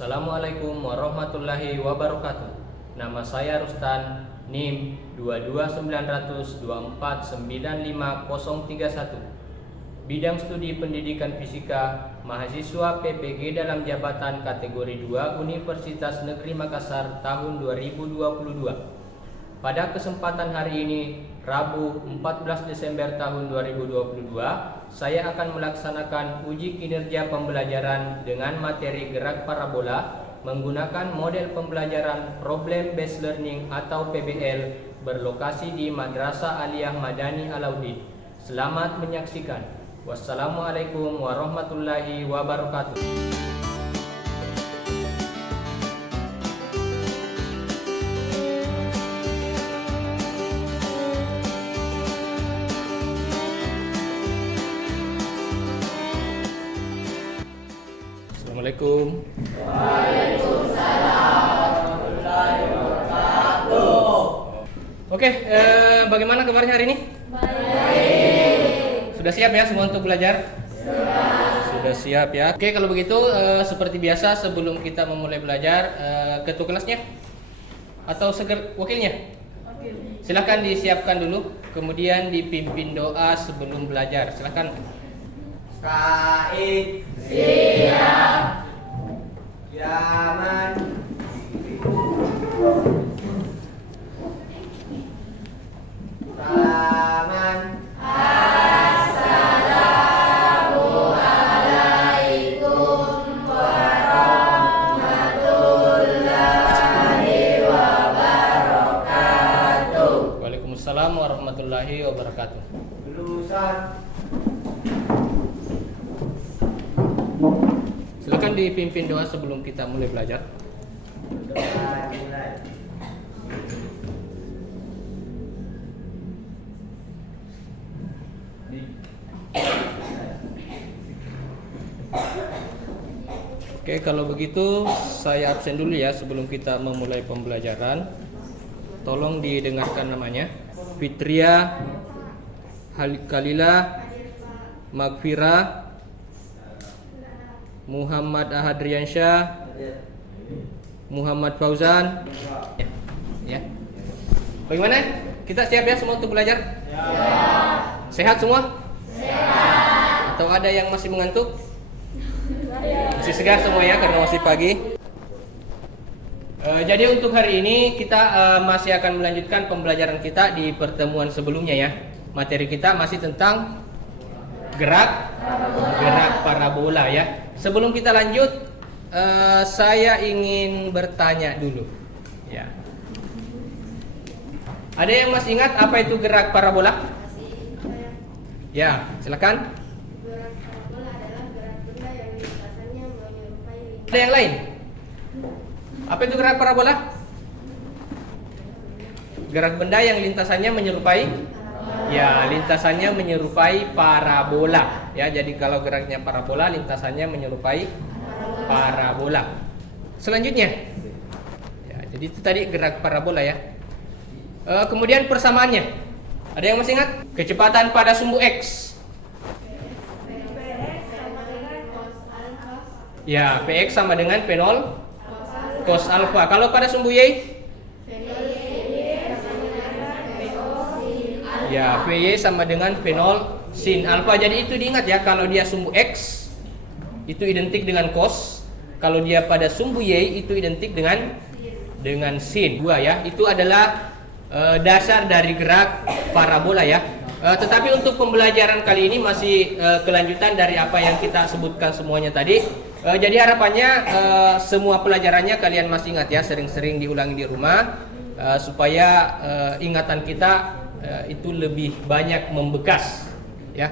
Assalamualaikum warahmatullahi wabarakatuh. Nama saya Rustan, NIM 22900249531. Bidang Studi Pendidikan Fisika, mahasiswa PPG dalam jabatan kategori 2 Universitas Negeri Makassar tahun 2022. Pada kesempatan hari ini, Rabu 14 Desember tahun 2022, saya akan melaksanakan uji kinerja pembelajaran dengan materi gerak parabola menggunakan model pembelajaran Problem Based Learning atau PBL berlokasi di Madrasah Aliyah Madani Alauddin. Selamat menyaksikan. Wassalamualaikum warahmatullahi wabarakatuh. Assalamualaikum. Waalaikumsalam warahmatullahi wabarakatuh. Oke, bagaimana kabarnya hari ini? Baik. Sudah siap ya semua untuk belajar? Sudah siap ya. Oke, kalau begitu seperti biasa sebelum kita memulai belajar, ketua kelasnya atau wakilnya? Silakan disiapkan dulu, kemudian dipimpin doa sebelum belajar. Silakan. Kain siap Yaman Salaman Assalamualaikum warahmatullahi wabarakatuh. Waalaikumsalam warahmatullahi wabarakatuh. Lulusan Silakan dipimpin doa sebelum kita mulai belajar. Oke, kalau begitu saya absen dulu ya sebelum kita memulai pembelajaran. Tolong didengarkan namanya. Fitria Khalila Magfira Muhammad Ahadriansyah, Muhammad Fauzan. Ya. Bagaimana? Kita siap ya semua untuk belajar? Ya. Sehat semua? Sehat. Atau ada yang masih mengantuk? Masih segar semua ya karena masih pagi. Jadi untuk hari ini kita masih akan melanjutkan pembelajaran kita di pertemuan sebelumnya ya. Materi kita masih tentang gerak parabola ya. Sebelum kita lanjut, saya ingin bertanya dulu. Ya. Ada yang masih ingat apa itu gerak parabola? Ya, silakan. Gerak parabola adalah gerak benda yang lintasannya menyerupai. Ada yang lain? Apa itu gerak parabola? Gerak benda yang lintasannya menyerupai. Ya, lintasannya menyerupai parabola. Ya, jadi kalau geraknya parabola, lintasannya menyerupai parabola. Selanjutnya, ya, jadi itu tadi gerak parabola ya. Kemudian persamaannya, ada yang masih ingat? Kecepatan pada sumbu X. Ya, Px sama dengan P0 cos alpha. Kalau pada sumbu Y? Ya, Py sama dengan P0 sin alpha. Jadi itu diingat ya, kalau dia sumbu X itu identik dengan cos. Kalau dia pada sumbu Y itu identik dengan sin. Dua ya, itu adalah dasar dari gerak parabola ya. Tetapi untuk pembelajaran kali ini masih kelanjutan dari apa yang kita sebutkan semuanya tadi. Jadi harapannya semua pelajarannya kalian masih ingat ya, sering-sering diulangi di rumah supaya ingatan kita itu lebih banyak membekas ya.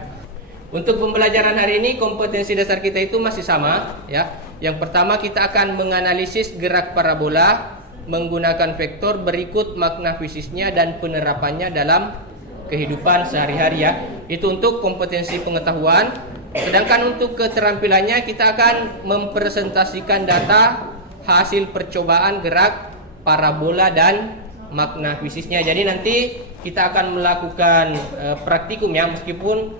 Untuk pembelajaran hari ini kompetensi dasar kita itu masih sama ya. Yang pertama kita akan menganalisis gerak parabola menggunakan vektor berikut makna fisisnya dan penerapannya dalam kehidupan sehari-hari ya. Itu untuk kompetensi pengetahuan. Sedangkan untuk keterampilannya kita akan mempresentasikan data hasil percobaan gerak parabola dan makna fisisnya. Jadi nanti kita akan melakukan praktikum ya, meskipun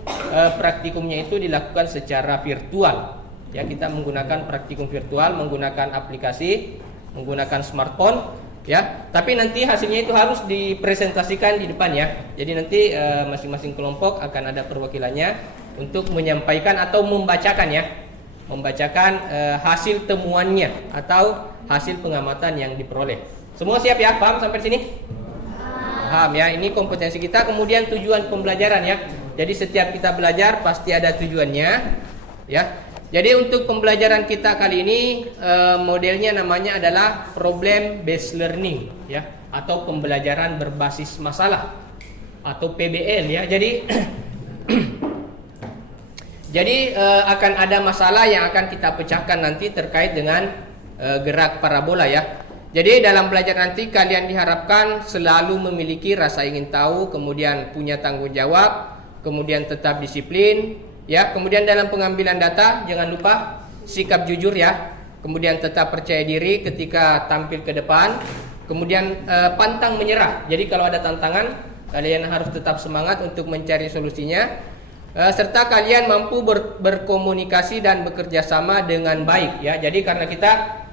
praktikumnya itu dilakukan secara virtual Ya, kita menggunakan praktikum virtual, menggunakan aplikasi, menggunakan smartphone, ya. Tapi nanti hasilnya itu harus dipresentasikan di depan ya. Jadi nanti masing-masing kelompok akan ada perwakilannya untuk menyampaikan atau membacakan ya, membacakan hasil temuannya atau hasil pengamatan yang diperoleh. Semua siap ya? Paham sampai sini? Paham ya. Ini kompetensi kita. Kemudian tujuan pembelajaran ya. Jadi setiap kita belajar pasti ada tujuannya ya. Jadi untuk pembelajaran kita kali ini modelnya namanya adalah problem based learning ya, atau pembelajaran berbasis masalah atau PBL ya. Jadi akan ada masalah yang akan kita pecahkan nanti terkait dengan gerak parabola ya. Jadi dalam belajar nanti kalian diharapkan selalu memiliki rasa ingin tahu, kemudian punya tanggung jawab, kemudian tetap disiplin. Ya, kemudian dalam pengambilan data jangan lupa sikap jujur ya. Kemudian tetap percaya diri ketika tampil ke depan. Kemudian pantang menyerah. Jadi kalau ada tantangan, kalian harus tetap semangat untuk mencari solusinya. Serta kalian mampu berkomunikasi dan bekerja sama dengan baik ya. Jadi karena kita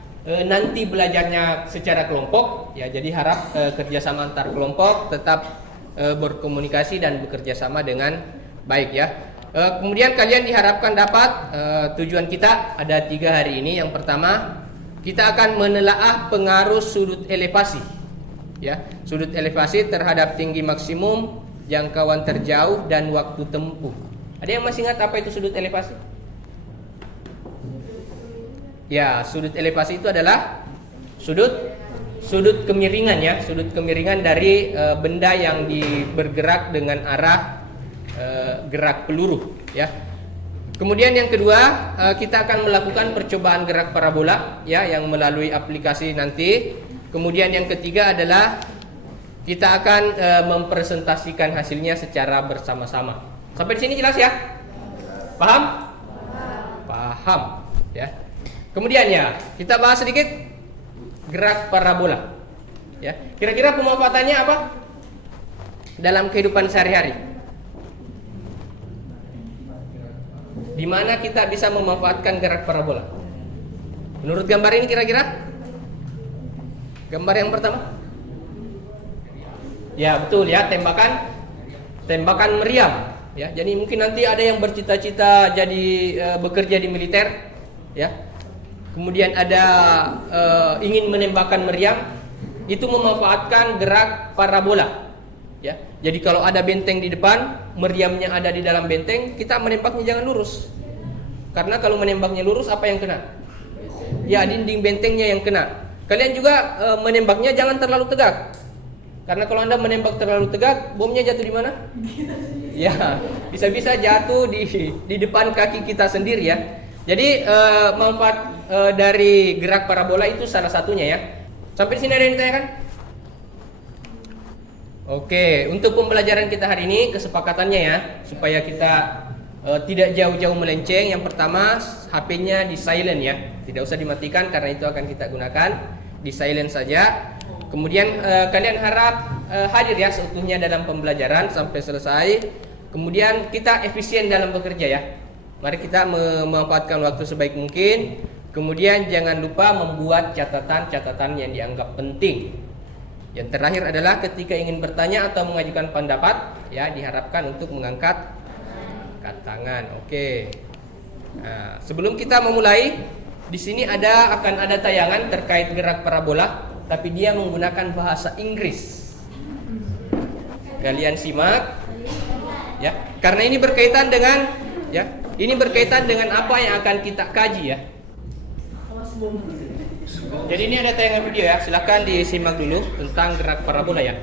nanti belajarnya secara kelompok ya, jadi harap kerjasama antar kelompok, tetap berkomunikasi dan bekerja sama dengan baik ya. Kemudian kalian diharapkan dapat tujuan kita ada 3 hari ini. Yang pertama, kita akan menelaah pengaruh sudut elevasi ya, sudut elevasi terhadap tinggi maksimum, jangkauan terjauh dan waktu tempuh. Ada yang masih ingat apa itu sudut elevasi? Ya, sudut elevasi itu adalah sudut kemiringan ya, sudut kemiringan dari benda yang bergerak dengan arah gerak peluru ya. Kemudian yang kedua, kita akan melakukan percobaan gerak parabola ya, yang melalui aplikasi nanti. Kemudian yang ketiga adalah kita akan mempresentasikan hasilnya secara bersama-sama. Sampai di sini jelas ya? Paham? Paham ya. Kemudian ya, kita bahas sedikit gerak parabola ya. Kira-kira pemanfaatannya apa dalam kehidupan sehari-hari? Di mana kita bisa memanfaatkan gerak parabola? Menurut gambar ini kira-kira? Gambar yang pertama? Ya betul ya, tembakan meriam ya. Jadi mungkin nanti ada yang bercita-cita jadi bekerja di militer ya. Kemudian ada ingin menembakkan meriam, itu memanfaatkan gerak parabola ya. Jadi kalau ada benteng di depan, meriamnya ada di dalam benteng, kita menembaknya jangan lurus. Karena kalau menembaknya lurus, apa yang kena? Ya, dinding bentengnya yang kena. Kalian juga menembaknya jangan terlalu tegak. Karena kalau Anda menembak terlalu tegak, bomnya jatuh di mana? Ya, bisa-bisa jatuh di depan kaki kita sendiri ya. Jadi manfaat dari gerak parabola itu salah satunya ya. Sampai sini ada yang ditanyakan? Oke, untuk pembelajaran kita hari ini kesepakatannya ya, supaya kita tidak jauh-jauh melenceng. Yang pertama, HP-nya di silent ya, tidak usah dimatikan karena itu akan kita gunakan, di silent saja. Kemudian kalian harap hadir ya seutuhnya dalam pembelajaran sampai selesai. Kemudian kita efisien dalam bekerja ya. Mari kita memanfaatkan waktu sebaik mungkin. Kemudian jangan lupa membuat catatan-catatan yang dianggap penting. Yang terakhir adalah ketika ingin bertanya atau mengajukan pendapat, ya diharapkan untuk mengangkat tangan. Oke. Nah, sebelum kita memulai, di sini akan ada tayangan terkait gerak parabola, tapi dia menggunakan bahasa Inggris. Kalian simak, ya, karena ini berkaitan dengan, ya, ini berkaitan dengan apa yang akan kita kaji, ya. Jadi ini ada tayangan video ya, silahkan disimak dulu tentang gerak parabola ya.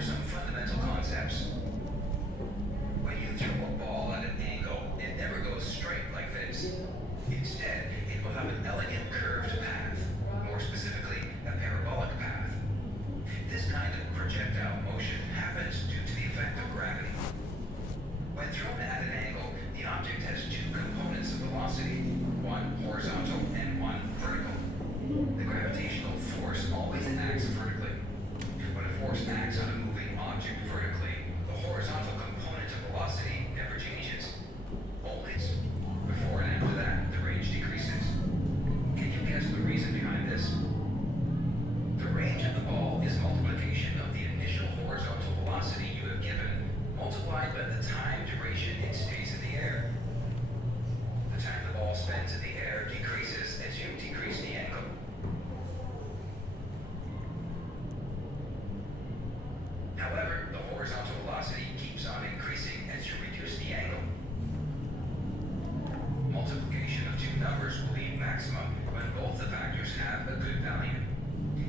over some fundamental concepts. When you throw a ball at an angle, it never goes straight like this. Instead, it will have an elegant curved path, more specifically, a parabolic path. This kind of projectile motion happens due to the effect of gravity. When thrown at an angle, the object has two components of velocity, one horizontal and one vertical. The gravitational force always acts vertically. When a force acts on a moving object vertically, the horizontal component of velocity never changes. Always. Before and after that, the range decreases. Can you guess the reason behind this? The range of the ball is multiplication of the initial horizontal velocity you have given, multiplied by the time duration it stays in the air. The time the ball spends in the air decreases as you decrease the angle. However, the horizontal velocity keeps on increasing as you reduce the angle. Multiplication of two numbers will be maximum when both the factors have a good value.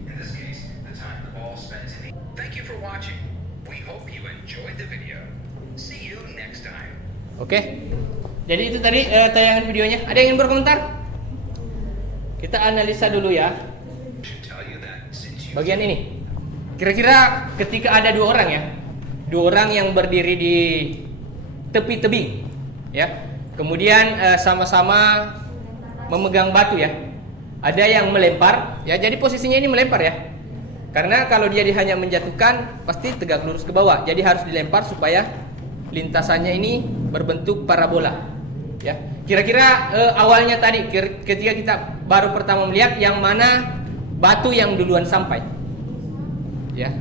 In this case, the time the ball spends in the... Thank you for watching. We hope you enjoyed the video. See you next time. Oke. Jadi itu tadi tayangan videonya. Ada yang ingin berkomentar? Kita analisa dulu ya. Should tell you that since you Bagian ini. Kira-kira ketika ada dua orang ya. Dua orang yang berdiri di tepi tebing, ya. Kemudian sama-sama memegang batu ya. Ada yang melempar, ya. Jadi posisinya ini melempar ya. Karena kalau dia hanya menjatuhkan, pasti tegak lurus ke bawah. Jadi harus dilempar supaya lintasannya ini berbentuk parabola. Ya. Kira-kira awalnya tadi ketika kita baru pertama melihat yang mana batu yang duluan sampai. Ya.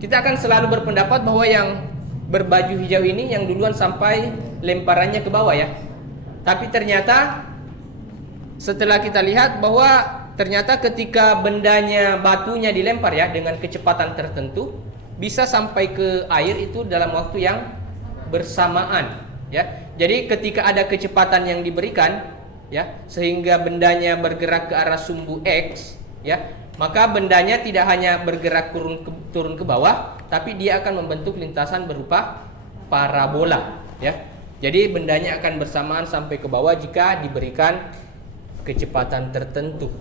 Kita akan selalu berpendapat bahwa yang berbaju hijau ini yang duluan sampai lemparannya ke bawah ya. Tapi ternyata setelah kita lihat bahwa ternyata ketika bendanya batunya dilempar ya dengan kecepatan tertentu bisa sampai ke air itu dalam waktu yang bersamaan ya. Jadi ketika ada kecepatan yang diberikan ya sehingga bendanya bergerak ke arah sumbu X ya, maka bendanya tidak hanya bergerak turun ke bawah, tapi dia akan membentuk lintasan berupa parabola ya. Jadi bendanya akan bersamaan sampai ke bawah jika diberikan kecepatan tertentu.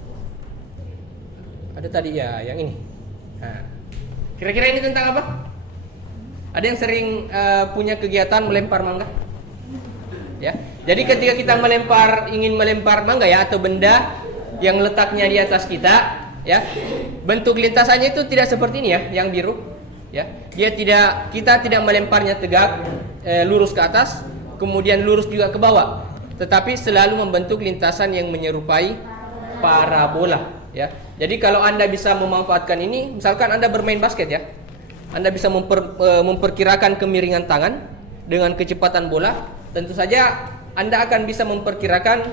Ada tadi ya yang ini. Nah, kira-kira ini tentang apa? Ada yang sering punya kegiatan melempar mangga? Ya. Jadi ketika kita ingin melempar mangga ya atau benda yang letaknya di atas kita, ya, bentuk lintasannya itu tidak seperti ini ya, yang biru. Ya, kita tidak melemparnya tegak lurus ke atas, kemudian lurus juga ke bawah, tetapi selalu membentuk lintasan yang menyerupai parabola. Ya, jadi kalau Anda bisa memanfaatkan ini, misalkan Anda bermain basket ya, Anda bisa memperkirakan kemiringan tangan dengan kecepatan bola, tentu saja Anda akan bisa memperkirakan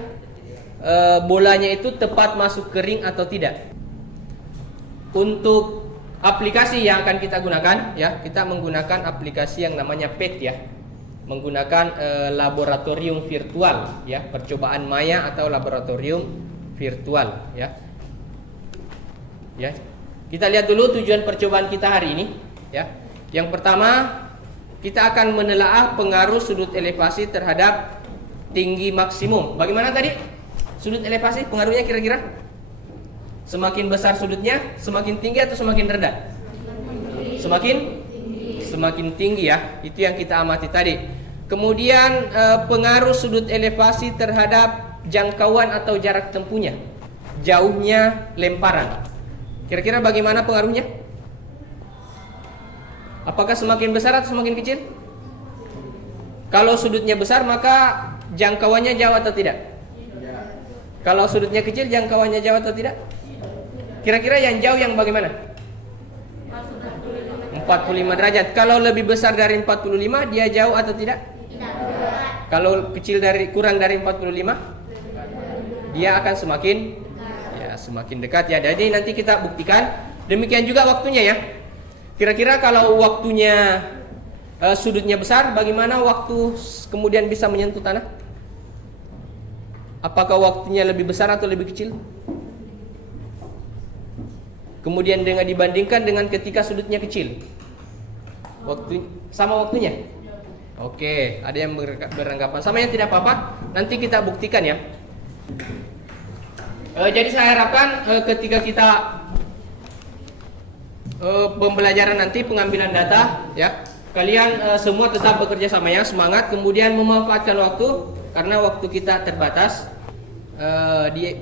bolanya itu tepat masuk ke ring atau tidak. Untuk aplikasi yang akan kita gunakan ya, kita menggunakan aplikasi yang namanya PET ya, menggunakan laboratorium virtual ya, percobaan maya atau laboratorium virtual ya. Ya, kita lihat dulu tujuan percobaan kita hari ini ya. Yang pertama, kita akan menelaah pengaruh sudut elevasi terhadap tinggi maksimum. Bagaimana tadi? Sudut elevasi pengaruhnya kira-kira? Semakin besar sudutnya, semakin tinggi atau semakin rendah? Semakin tinggi ya. Itu yang kita amati tadi. Kemudian pengaruh sudut elevasi terhadap jangkauan atau jarak tempuhnya, jauhnya lemparan. Kira-kira bagaimana pengaruhnya? Apakah semakin besar atau semakin kecil? Kalau sudutnya besar maka jangkauannya jauh atau tidak? Kalau sudutnya kecil jangkauannya jauh atau tidak? Kira-kira yang jauh yang bagaimana? 45 derajat. Kalau lebih besar dari 45 dia jauh atau tidak? Kalau kecil kurang dari 45 dia akan semakin dekat ya. Jadi nanti kita buktikan. Demikian juga waktunya ya. Kira-kira kalau waktunya sudutnya besar, bagaimana waktu kemudian bisa menyentuh tanah? Apakah waktunya lebih besar atau lebih kecil? Kemudian dibandingkan dengan ketika sudutnya kecil. sama waktunya? Oke, ada yang beranggapan sama, yang tidak apa-apa. Nanti kita buktikan ya. Jadi saya harapkan ketika kita pembelajaran nanti pengambilan data ya, kalian semua tetap bekerja sama ya, semangat, kemudian memanfaatkan waktu karena waktu kita terbatas.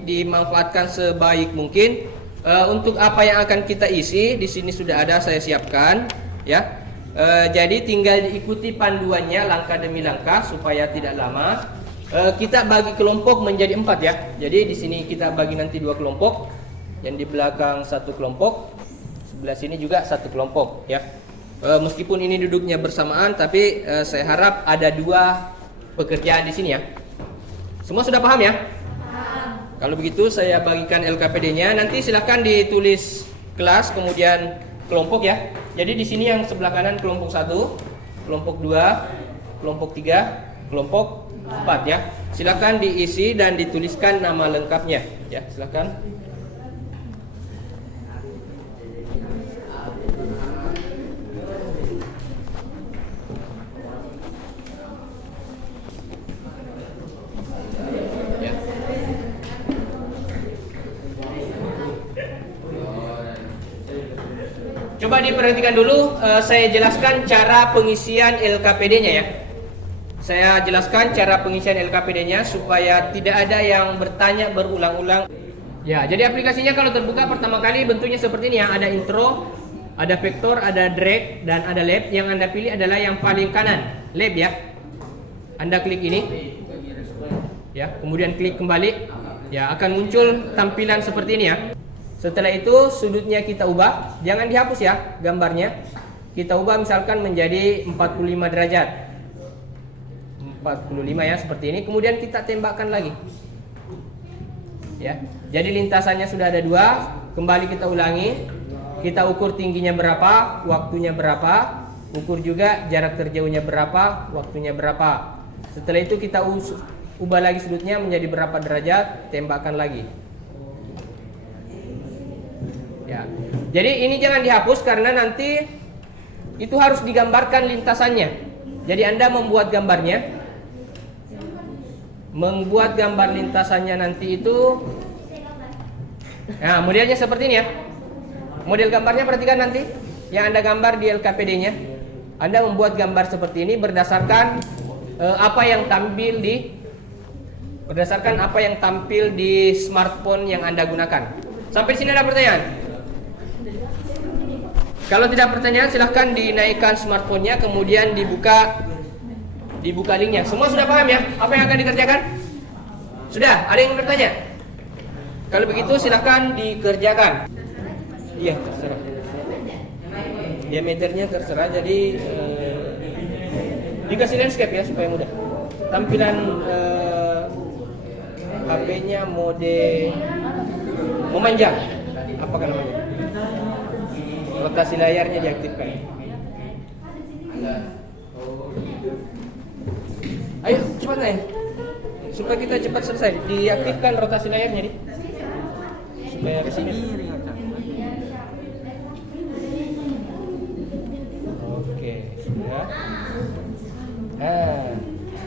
Dimanfaatkan sebaik mungkin. Untuk apa yang akan kita isi di sini sudah ada saya siapkan ya. Jadi tinggal diikuti panduannya langkah demi langkah supaya tidak lama. Kita bagi kelompok menjadi 4 ya. Jadi di sini kita bagi nanti 2 kelompok. Yang di belakang 1 kelompok, sebelah sini juga 1 kelompok ya. Meskipun ini duduknya bersamaan, tapi saya harap ada 2 pekerjaan di sini ya. Semua sudah paham ya? Kalau begitu saya bagikan LKPD-nya. Nanti silahkan ditulis kelas kemudian kelompok ya. Jadi di sini yang sebelah kanan kelompok 1, kelompok 2, kelompok 3, kelompok 4 ya. Silahkan diisi dan dituliskan nama lengkapnya ya. Silahkan. Coba diperhatikan dulu, saya jelaskan cara pengisian LKPD-nya ya. Saya jelaskan cara pengisian LKPD-nya supaya tidak ada yang bertanya berulang-ulang. Ya, jadi aplikasinya kalau terbuka pertama kali bentuknya seperti ini ya. Ada intro, ada vektor, ada drag, dan ada lab. Yang Anda pilih adalah yang paling kanan, lab ya. Anda klik ini. Ya, kemudian klik kembali. Ya, akan muncul tampilan seperti ini ya. Setelah itu sudutnya kita ubah, jangan dihapus ya gambarnya. Kita ubah misalkan menjadi 45 derajat. 45 ya seperti ini. Kemudian kita tembakkan lagi. Ya. Jadi lintasannya sudah ada 2. Kembali kita ulangi. Kita ukur tingginya berapa, waktunya berapa. Ukur juga jarak terjauhnya berapa, waktunya berapa. Setelah itu kita ubah lagi sudutnya menjadi berapa derajat, tembakkan lagi. Ya. Jadi ini jangan dihapus karena nanti itu harus digambarkan lintasannya. Jadi Anda membuat gambarnya, membuat gambar lintasannya nanti itu. Nah, modelnya seperti ini ya. Model gambarnya perhatikan nanti yang Anda gambar di LKPD-nya. Anda membuat gambar seperti ini berdasarkan apa yang tampil di smartphone yang Anda gunakan. Sampai sini ada pertanyaan? Kalau tidak pertanyaan silahkan dinaikkan smartphone-nya kemudian dibuka linknya. Semua sudah paham ya apa yang akan dikerjakan? Sudah? Ada yang bertanya? Kalau begitu silahkan dikerjakan. Iya, terserah. Diameternya terserah, jadi dikasih landscape ya supaya mudah. Tampilan HP-nya mode memanjang. Apakah namanya? Rotasi layarnya diaktifkan. Ayo cepat naik, supaya kita cepat selesai. Diaktifkan rotasi layarnya nih, supaya kesini. Oke, sudah.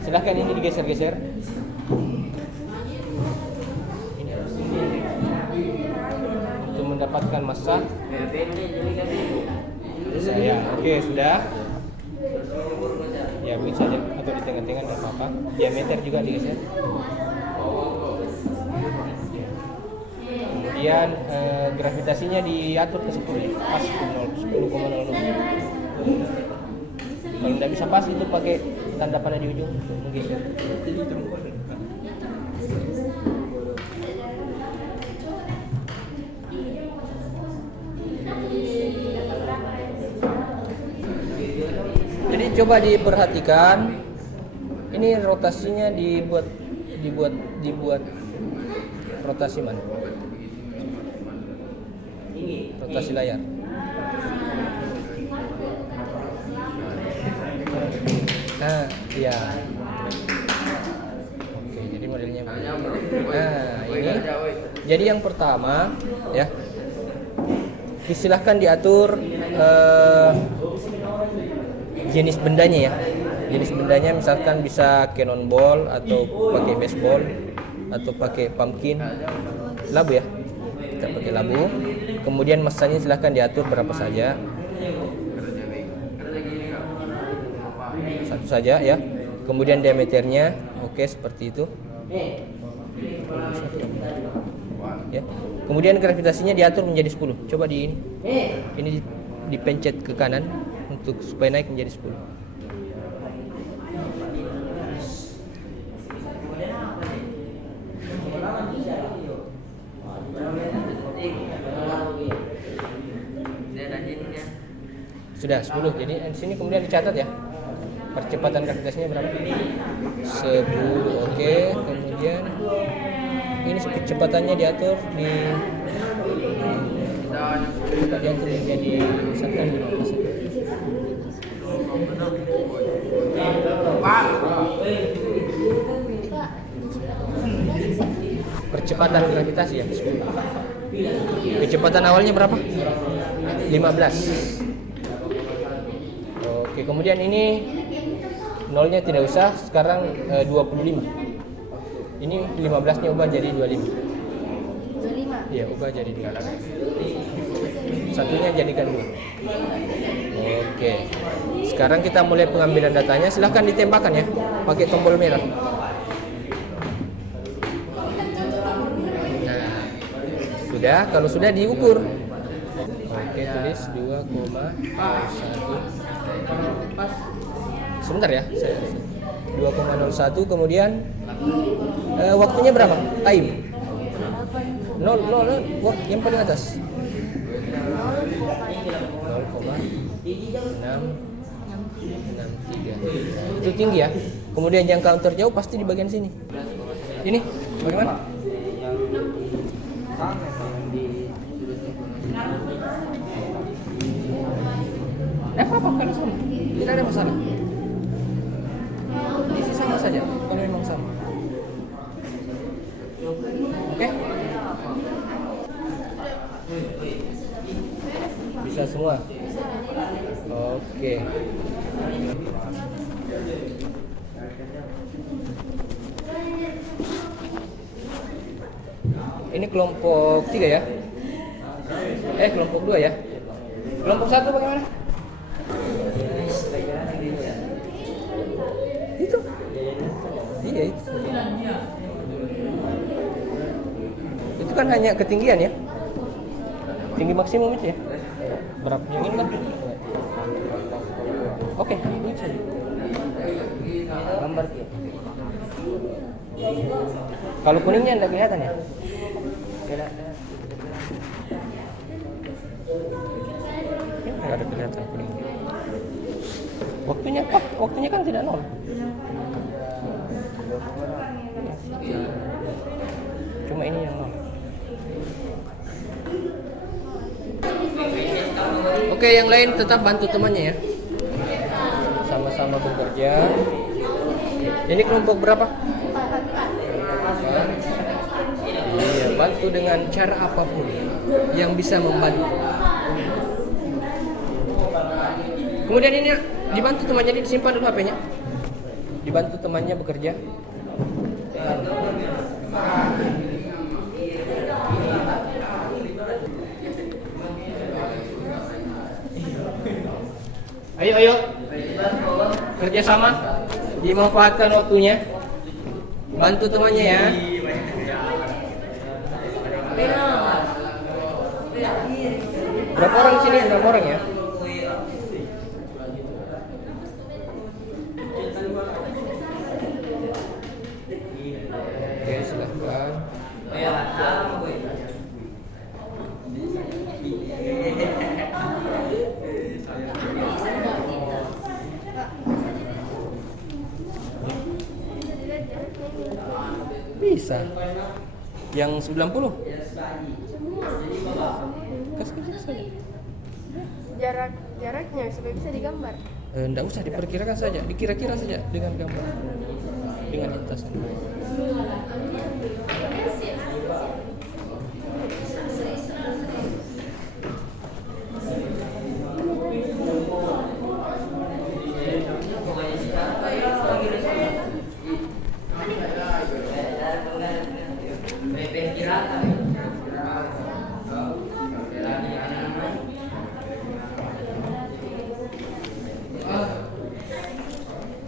Silahkan ini digeser-geser. Ini harus ini untuk mendapatkan massa. Saya, oke sudah. Ya bisa saja atau di tengah-tengah nggak apa-apa. Diameter juga digeser. Kemudian gravitasinya diatur ke 10 ya, pas 10,00. Kalau tidak bisa pas itu pakai tanda panah di ujung menggeser. Jadi coba diperhatikan, ini rotasinya dibuat rotasi mana? Rotasi layar. Nah, iya. Oke, jadi modelnya begini. Nah, ini. Jadi yang pertama, ya. Silahkan diatur jenis bendanya ya. Jenis bendanya misalkan bisa cannonball atau pakai baseball atau pakai pumpkin, labu ya. Kita pakai labu. Kemudian masanya silahkan diatur berapa saja. Satu saja ya. Kemudian diameternya oke seperti itu. Ya. Kemudian gravitasinya diatur menjadi 10. Coba di ini dipencet ke kanan untuk supaya naik menjadi 10. Sudah 10. Jadi di sini kemudian dicatat ya. Percepatan gravitasinya berapa? 10. Oke. Kemudian ini kecepatannya diatur diatur menjadi misalkan 5%. Percepatan gravitasi ya 10. Kecepatan awalnya berapa? 15. Oke, kemudian ini nolnya tidak usah, sekarang 25. Ini 15-nya ubah jadi 25. 25. Iya, ubah jadi 2. Satunya jadikan 2. Oke. Sekarang kita mulai pengambilan datanya. Silahkan ditembakkan ya, pakai tombol merah. Nah, sudah. Kalau sudah diukur. Oke, tulis 2,01. Sebentar ya, 2,01. Kemudian waktunya berapa? Time 0, yang paling atas 0,663. Itu tinggi ya. Kemudian yang counter jauh pasti di bagian sini. Ini bagaimana? Apa kalau sama? Tidak ada masalah. Isi sama saja, kalau memang sama. Oke? Bisa semua? Oke. Ini kelompok 3 ya? Kelompok 2 ya? Kelompok 1 bagaimana? Itu. Iya itu. Itu kan hanya ketinggian ya. Tinggi maksimum itu ya. Berapa yang ini kan? Oke, ini saja. Gambar. Kalau kuningnya enggak kelihatan ya? Enggak ada kelihatan kuning. Waktunya kan tidak 0. Cuma ini yang 0. Oke, yang lain tetap bantu temannya ya. Sama-sama bekerja. Ini kelompok berapa? 4. Iya, bantu dengan cara apapun yang bisa membantu. Kemudian ini dibantu temannya, disimpan dulu HP-nya. Dibantu temannya bekerja. Ayo. Kerjasama. Dimanfaatkan waktunya. Bantu temannya ya. Berapa orang di sini? 6 orang ya? Oke, silahkan. Bisa. Yang 90? Kasih saja. Jaraknya supaya bisa digambar. Enggak usah diperkirakan saja, dikira-kira saja dengan gambar, dengan lintasan.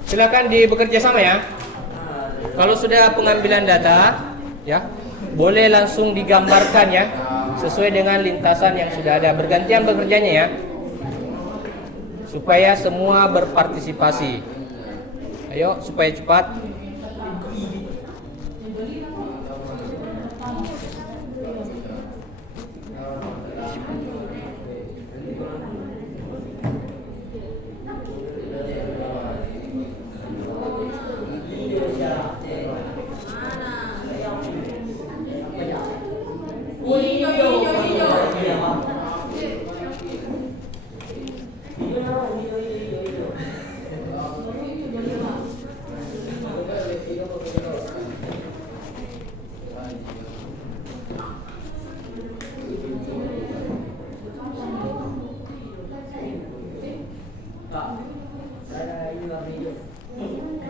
Silakan bekerja sama ya. Kalau sudah pengambilan data, ya, boleh langsung digambarkan ya, sesuai dengan lintasan yang sudah ada. Bergantian bekerjanya ya, supaya semua berpartisipasi. Ayo, supaya cepat.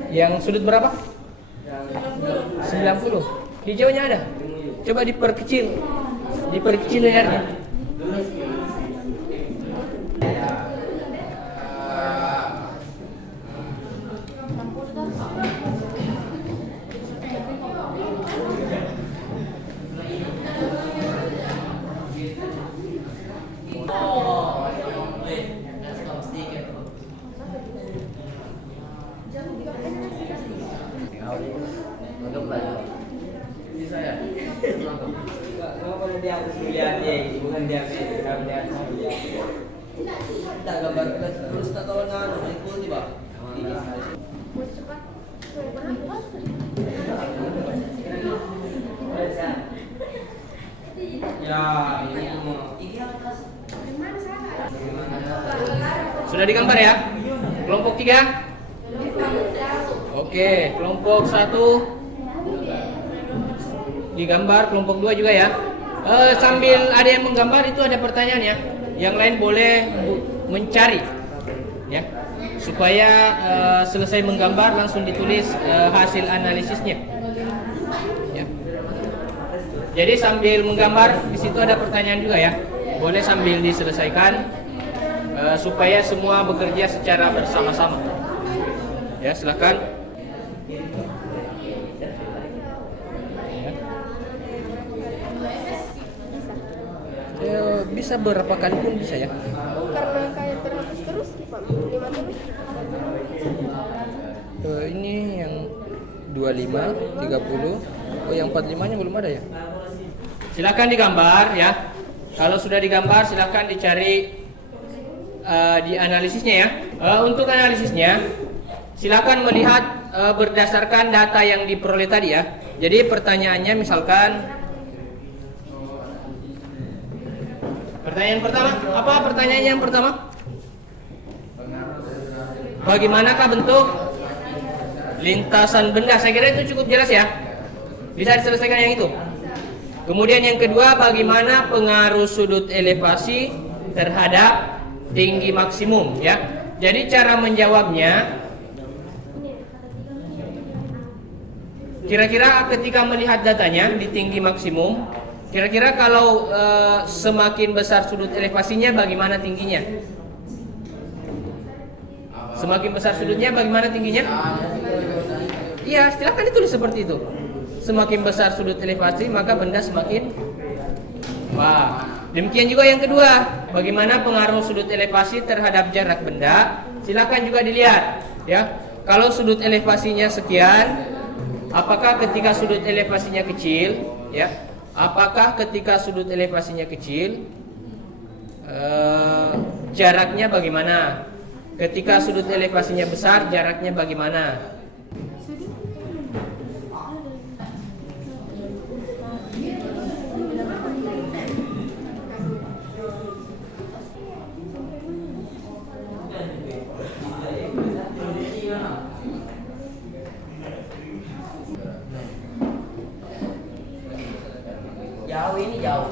Yang sudut berapa? 90. Hijaunya ada. Coba diperkecil. Diperkecil layarnya. Sudah digambar ya? Kelompok 3? Oke, kelompok 1 digambar, kelompok 2 juga ya. Sambil ada yang menggambar itu ada pertanyaan ya. Yang lain boleh mencari ya, supaya selesai menggambar langsung ditulis hasil analisisnya ya. Jadi sambil menggambar di situ ada pertanyaan juga ya, boleh sambil diselesaikan supaya semua bekerja secara bersama-sama ya. Silakan. Bisa berapa kali pun bisa ya. Karena kayak terhapus terus Pak, 5 terus. Ini yang 25, 30. Oh, yang 45-nya belum ada ya. Silakan digambar ya. Kalau sudah digambar silakan dicari di analisisnya ya. Untuk analisisnya silakan melihat berdasarkan data yang diperoleh tadi ya. Jadi pertanyaannya misalkan pertanyaan pertama, apa pertanyaannya yang pertama? Bagaimanakah bentuk lintasan benda? Saya kira itu cukup jelas ya. Bisa diselesaikan yang itu. Kemudian yang kedua, bagaimana pengaruh sudut elevasi terhadap tinggi maksimum ya. Jadi cara menjawabnya, kira-kira ketika melihat datanya di tinggi maksimum, kira-kira kalau semakin besar sudut elevasinya bagaimana tingginya? Semakin besar sudutnya bagaimana tingginya? Iya, silakan ditulis seperti itu. Semakin besar sudut elevasi maka benda semakin. Wah, demikian juga yang kedua, bagaimana pengaruh sudut elevasi terhadap jarak benda? Silakan juga dilihat ya. Kalau sudut elevasinya sekian, apakah ketika sudut elevasinya kecil ya? Apakah ketika sudut elevasinya kecil jaraknya bagaimana? Ketika sudut elevasinya besar jaraknya bagaimana? Jauh ini jauh.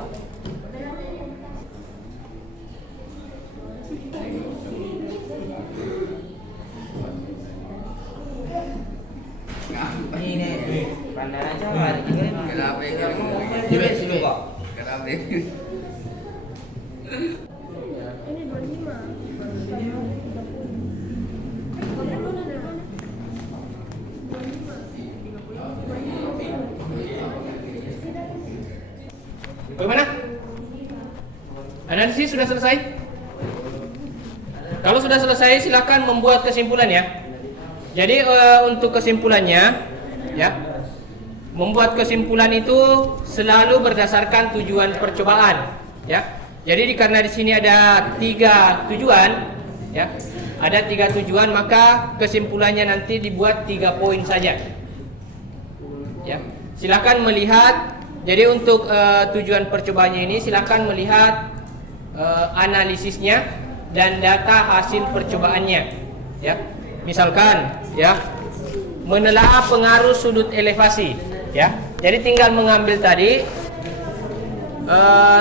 Analisis sudah selesai? Kalau sudah selesai, silakan membuat kesimpulan ya. Jadi untuk kesimpulannya, ya, membuat kesimpulan itu selalu berdasarkan tujuan percobaan, ya. Jadi karena di sini ada 3 tujuan, ya, ada 3 tujuan, maka kesimpulannya nanti dibuat 3 poin saja. Ya, silakan melihat. Jadi untuk tujuan percobaannya ini, silakan melihat analisisnya dan data hasil percobaannya. Ya, misalkan, ya, menelaah pengaruh sudut elevasi. Ya, jadi tinggal mengambil tadi.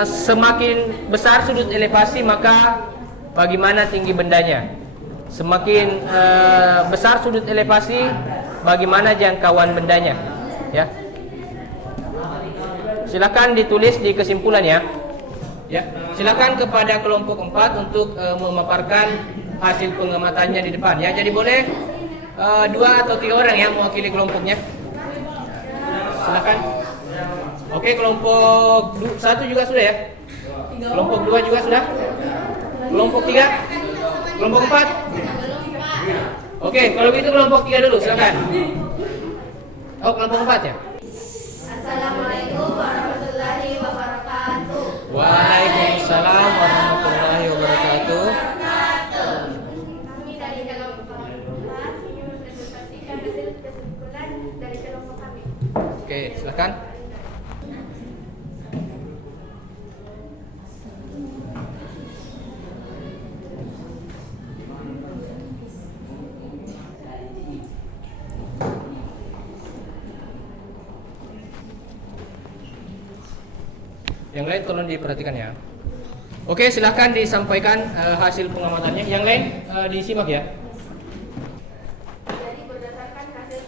Semakin besar sudut elevasi, maka bagaimana tinggi bendanya. Semakin besar sudut elevasi, bagaimana jangkauan bendanya. Ya, silakan ditulis di kesimpulannya. Ya, silakan kepada kelompok 4 untuk memaparkan hasil pengamatannya di depan. Ya, jadi boleh 2 atau 3 orang yang mewakili kelompoknya. Silakan. Oke, kelompok 1 juga sudah ya? Kelompok 2 juga sudah? Kelompok 3? Kelompok 4? Oke, kalau begitu kelompok 3 dulu, silakan. Oh, kelompok 4 ya? Assalamualaikum warahmatullahi wabarakatuh. Waalaikumsalam warahmatullahi wabarakatuh. Kami dari kelompok 4 ingin mempresentasikan hasil kesimpulan dari kelompok kami. Oke, silakan. Yang lain tolong diperhatikan ya. Oke, silahkan disampaikan hasil pengamatannya. Yang lain disimak ya. Jadi berdasarkan hasil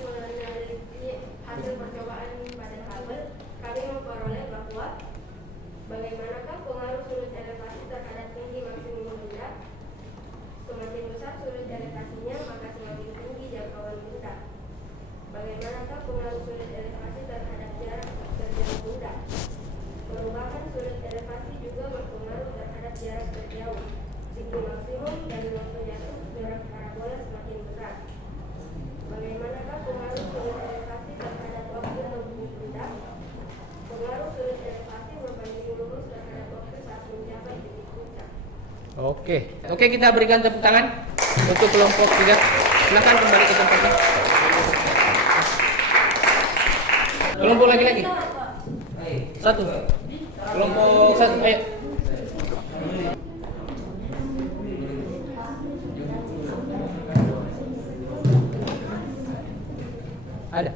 percobaan pada tabel, kami memperoleh bahwa bagaimanakah pengaruh sudut elevasi terhadap tinggi maksimum benda. Semakin besar sudut elevasinya, maka semakin tinggi jangkauan benda. Bagaimanakah pengaruh sudut elevasi terhadap jarak terjauh benda. Perubahan sudut elevasi juga berpengaruh terhadap jarak terjauh. Tinggi maksimum dan waktu jatuh jarak parabola semakin besar. Bagaimanakah pengaruh sudut elevasi terhadap waktu tempuh benda? Pengaruh sudut elevasi berbanding lurus terhadap waktu saat mencapai titik puncak. Oke, kita berikan tepuk tangan untuk kelompok 3. Silakan kembali ke tempatnya. Kelompok lagi. 1. Kelompok 1, ayo. Ada.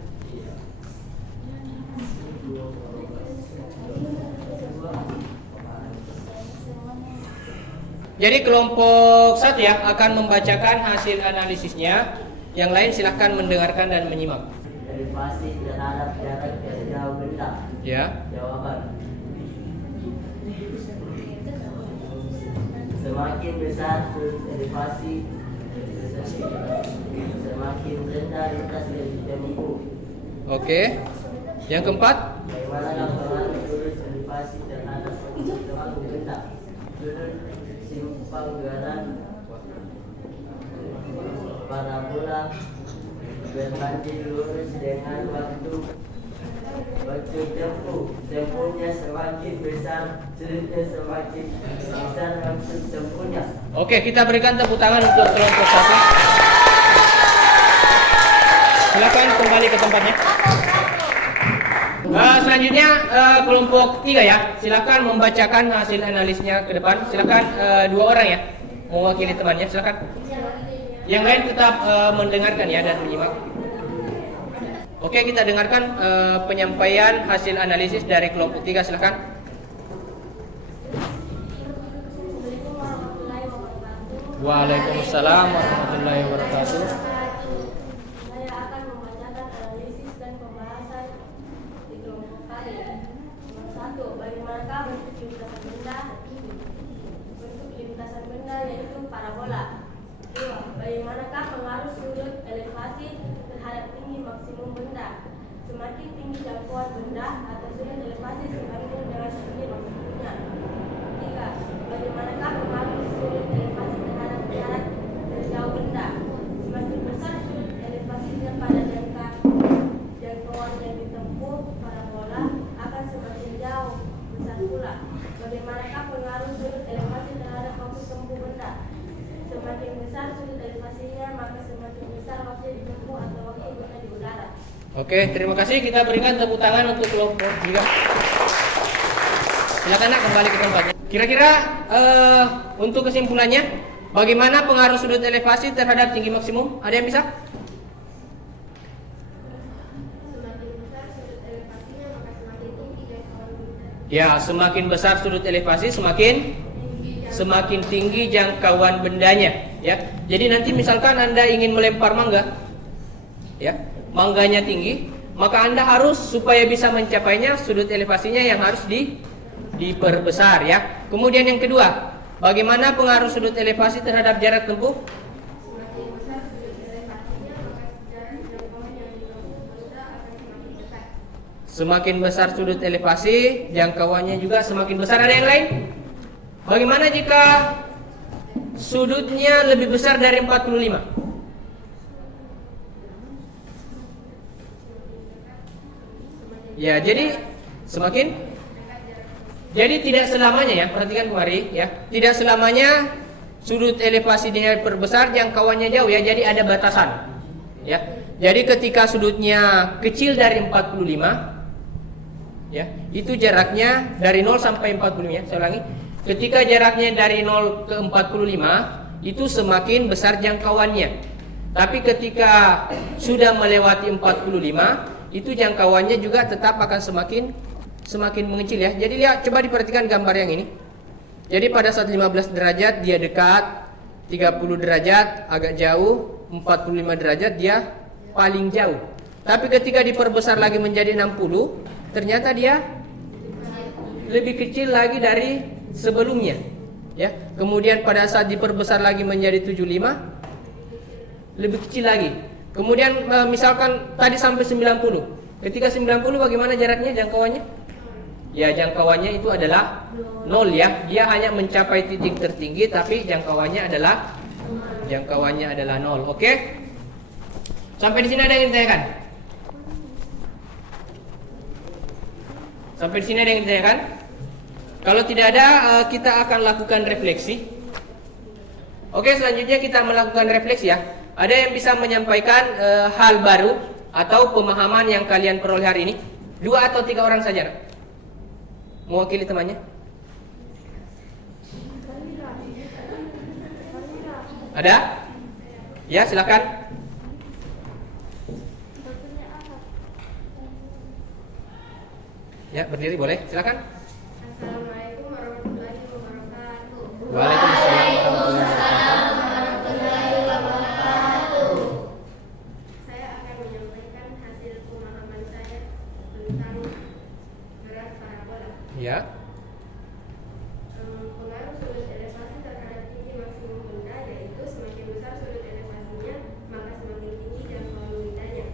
Jadi kelompok 1 ya akan membacakan hasil analisisnya. Yang lain silahkan mendengarkan dan menyimak. Elevasi terhadap jarak terjauh benda. Ya. Jawaban. Semakin besar sudut elevasi, semakin rendah lintas yang ditempuh. Oke. Yang keempat. Bagaimana pengaruh sudut elevasi terhadap tempuh benda? Sudut simpang garan parabola berbanding lurus dengan waktu tempuhnya semakin besar, sudutnya semakin besar waktu tempuhnya. Oke, kita berikan tepuk tangan untuk kelompok 1. Silakan kembali ke tempatnya. Selanjutnya kelompok 3 ya. Silakan membacakan hasil analisnya ke depan. Silakan 2 orang ya mewakili temannya. Silakan. Yang lain tetap mendengarkan ya dan menyimak. Oke, kita dengarkan penyampaian hasil analisis dari kelompok 3. Silakan. Assalamualaikum warahmatullahi wabarakatuh. Waalaikumsalam warahmatullahi wabarakatuh. Saya akan membacakan analisis dan pembahasan di kelompok kami. Nomor 1, bagaimanakah bentuk lintasan benda? Bentuk lintasan benda yaitu parabola. 2, bagaimanakah pengaruh sudut elevasi terhadap tinggi maksimum benda? Semakin tinggi jangkauan benda atau sudut elevasi sebanding dengan tinggi maksimumnya. 3, bagaimanakah pengaruh sudut elevasi terhadap jarak terjauh benda? Semakin besar sudut elevasinya pada jangkauan yang ditempuh parabola akan semakin jauh besar pula. Bagaimanakah pengaruh sudut elevasi terhadap waktu tempuh benda? Semakin besar sudut elevasinya, maka semakin besar waktu yang ditempuh atau waktu benda di udara. Oke, terima kasih. Kita berikan tepuk tangan untuk kelompok juga. Silakan nak kembali ke tempatnya. Kira-kira untuk kesimpulannya, bagaimana pengaruh sudut elevasi terhadap tinggi maksimum? Ada yang bisa? Semakin besar sudut elevasinya, maka semakin tinggi jangkauan benda. Ya, semakin besar sudut elevasi, semakin tinggi jangkauan bendanya. Ya, jadi nanti misalkan Anda ingin melempar mangga, ya, mangganya tinggi, maka Anda harus supaya bisa mencapainya sudut elevasinya yang harus diperbesar, ya. Kemudian yang kedua, bagaimana pengaruh sudut elevasi terhadap jarak tempuh? Semakin besar sudut elevasinya, maka jarak jangkauan yang ditempuh benda akan semakin dekat. Semakin besar sudut elevasi, jangkauannya juga semakin besar. Ada yang lain? Bagaimana jika sudutnya lebih besar dari 45? Ya, jadi tidak selamanya, ya, perhatikan kemari, ya. Tidak selamanya sudut elevasi diperbesar, jangkauannya jauh, ya. Jadi ada batasan. Ya. Jadi ketika sudutnya kecil dari 45, ya, itu jaraknya dari 0 sampai 45, ya. Saya ulangi. Ketika jaraknya dari 0 ke 45, itu semakin besar jangkauannya. Tapi ketika sudah melewati 45, itu jangkauannya juga tetap akan semakin mengecil, ya. Jadi lihat, coba diperhatikan gambar yang ini. Jadi pada saat 15 derajat dia dekat, 30 derajat agak jauh, 45 derajat dia paling jauh. Tapi ketika diperbesar lagi menjadi 60, ternyata dia lebih kecil lagi dari sebelumnya, ya. Kemudian pada saat diperbesar lagi menjadi 75, lebih kecil lagi. Kemudian misalkan tadi sampai 90. Ketika 90 bagaimana jaraknya, jangkauannya? Ya, jangkauannya itu adalah 0, ya. Dia hanya mencapai titik tertinggi tapi jangkauannya adalah 0. Oke? Sampai di sini ada yang ditanyakan? Sampai di sini ada yang ditanyakan? Kalau tidak ada, kita akan lakukan refleksi. Oke, selanjutnya kita melakukan refleksi, ya. Ada yang bisa menyampaikan hal baru atau pemahaman yang kalian peroleh hari ini? 2 atau 3 orang saja, nak? Mewakili temannya. Ada? Ya, silakan. Ya, berdiri boleh, silakan. Assalamualaikum warahmatullahi wabarakatuh. Waalaikumsalam. Saya akan menyampaikan hasil pemahaman saya tentang gerak parabola. Ya. Pengaruh sudut elevasi terhadap tinggi maksimum benda, yaitu semakin besar sudut elevasinya, maka semakin tinggi jangkauan bendanya.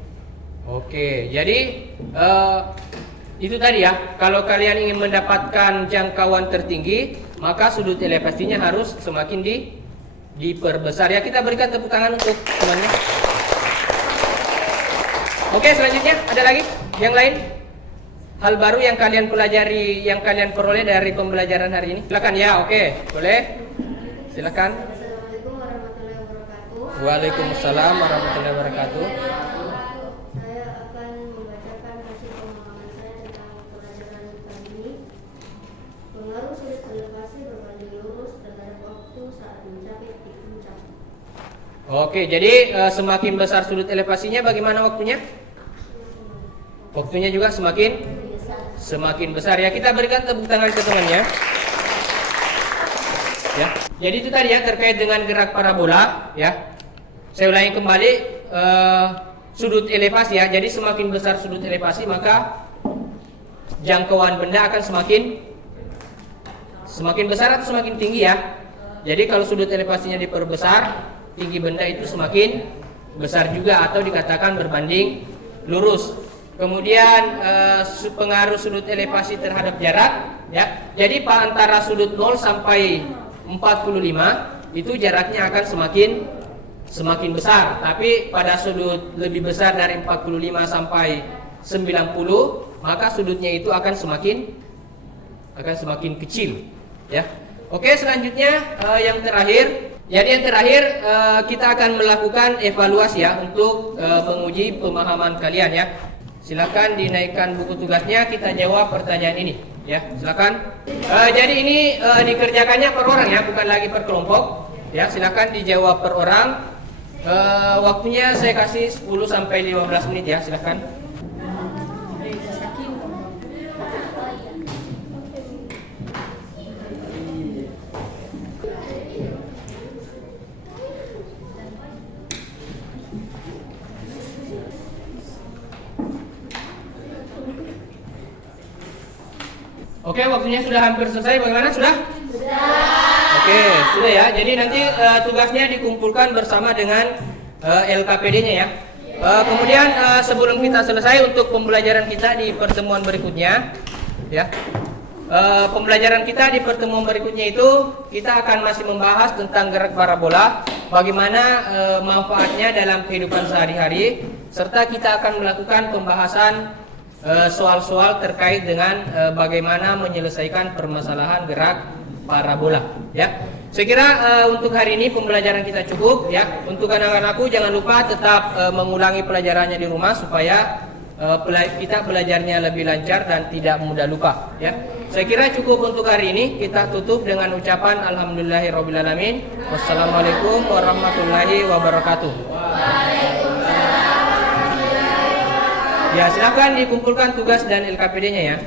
Oke, jadi itu tadi, ya. Kalau kalian ingin mendapatkan jangkauan tertinggi, maka sudut elevasinya harus semakin diperbesar, ya. Kita berikan tepuk tangan untuk temannya. Oke, selanjutnya ada lagi yang lain? Hal baru yang kalian pelajari, yang kalian peroleh dari pembelajaran hari ini? Silakan, ya. Oke, boleh. Silakan. Assalamualaikum warahmatullahi wabarakatuh. Waalaikumsalam warahmatullahi wabarakatuh. Saya akan membacakan hasil pemahaman saya tentang pelajaran kali ini. Pengaruh sudut elevasi berbanding lurus terhadap waktu saat mencapai titik puncak. Oke, jadi semakin besar sudut elevasinya, bagaimana waktunya? Waktunya juga semakin besar, ya. Kita berikan tepuk tangan ke temannya. Ya. Jadi itu tadi, ya, terkait dengan gerak parabola, ya. Saya ulangi kembali, sudut elevasi, ya. Jadi semakin besar sudut elevasi, maka jangkauan benda akan semakin besar atau semakin tinggi, ya. Jadi kalau sudut elevasinya diperbesar, tinggi benda itu semakin besar juga, atau dikatakan berbanding lurus. kemudian pengaruh sudut elevasi terhadap jarak, ya. Jadi antara sudut 0 sampai 45 itu jaraknya akan semakin besar. Tapi pada sudut lebih besar dari 45 sampai 90, maka sudutnya itu akan semakin kecil, ya. Oke, selanjutnya yang terakhir. Jadi yang terakhir kita akan melakukan evaluasi ya untuk menguji pemahaman kalian ya. Silakan dinaikkan buku tugasnya, kita jawab pertanyaan ini ya. Silakan. Jadi ini dikerjakannya per orang ya, bukan lagi per kelompok. Ya, silakan dijawab per orang. Waktunya saya kasih 10 sampai 15 menit ya, silakan. Oke, waktunya sudah hampir selesai. Bagaimana? Sudah? Oke, sudah ya. Jadi nanti tugasnya dikumpulkan bersama dengan LKPD-nya ya. Kemudian sebelum kita selesai untuk pembelajaran kita di pertemuan berikutnya, ya. Pembelajaran kita di pertemuan berikutnya itu kita akan masih membahas tentang gerak parabola, bagaimana manfaatnya dalam kehidupan sehari-hari, serta kita akan melakukan pembahasan soal-soal terkait dengan bagaimana menyelesaikan permasalahan gerak parabola ya. Saya kira untuk hari ini pembelajaran kita cukup ya. Untuk anak-anakku jangan lupa tetap mengulangi pelajarannya di rumah supaya kita belajarnya lebih lancar dan tidak mudah lupa ya. Saya kira cukup untuk hari ini. Kita tutup dengan ucapan alhamdulillahirabbil. Wassalamualaikum warahmatullahi wabarakatuh. Ya, silakan dikumpulkan tugas dan LKPD-nya ya.